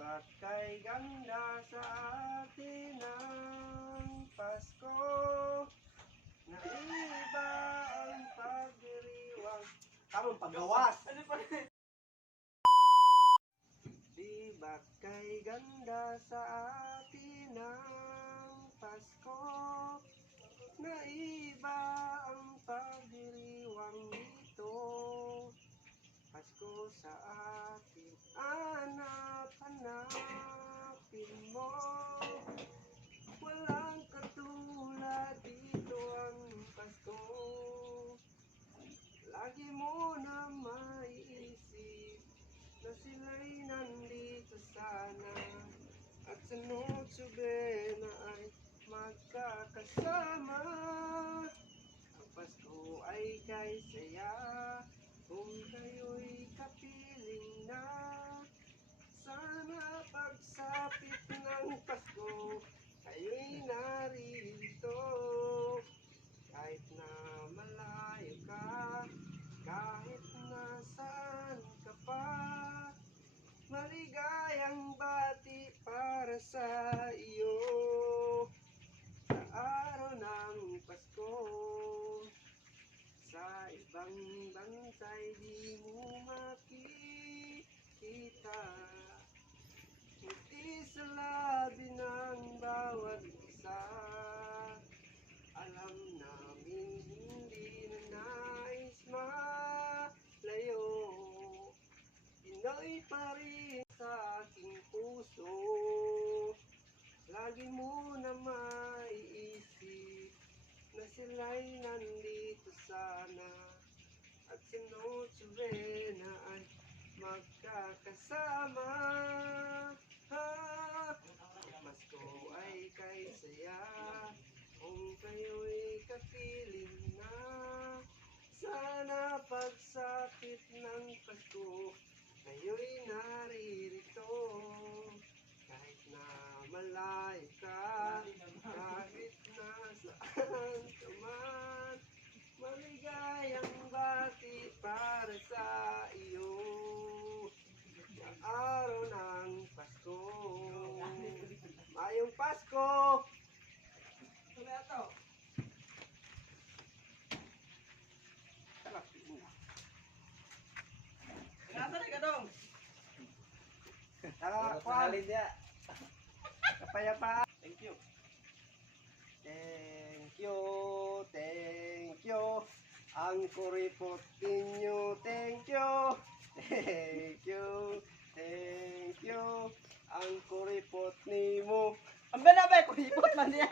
Ba't kay ganda sa atin ang Pasko? Naiba ang pagdiriwang. Tamang paggawas! Di ba't kay ganda sa atin ang Pasko? Naiba ang pagdiriwang dito. Pasko sa atin, hanapin mo. Walang katulad dito ang Pasko. Lagi mo na maiisip na sila'y nandito sana, at sa Noche Buena ay magkakasama. Ang Pasko ay kay saya kung kayo'y kapiling na. Sana pagsapit ng Pasko, kayo'y narito. Kahit na malayo ka, kahit nasaan ka pa, maligayang bati para sa iyo. Sa araw ng Pasko, sa ibang bansa'y di mo makikita. Ngiti sa labi ng bawat isa. Alam namin hindi na nais malayo. Pinoy pa rin sa aking puso. Lagi mo na maiisip na sila'y nandito sana, at sa Noche Buena ay magkakasama. Ang Pasko ay kay saya kung kayo'y kapiling na. Sana pagsapit ng Pasko, kayo'y naririto. Kahit na malayo ka, kahit nasaan ka man, maligayang bati para sa iyo. Sa araw ng Pasko, Mayong Pasko! Kapayapaan. Thank you. Thank you, thank you. Ang kuripot ninyo, thank you. Thank you, thank you. Ang kuripot nimo. Ang ba kuripot man niya.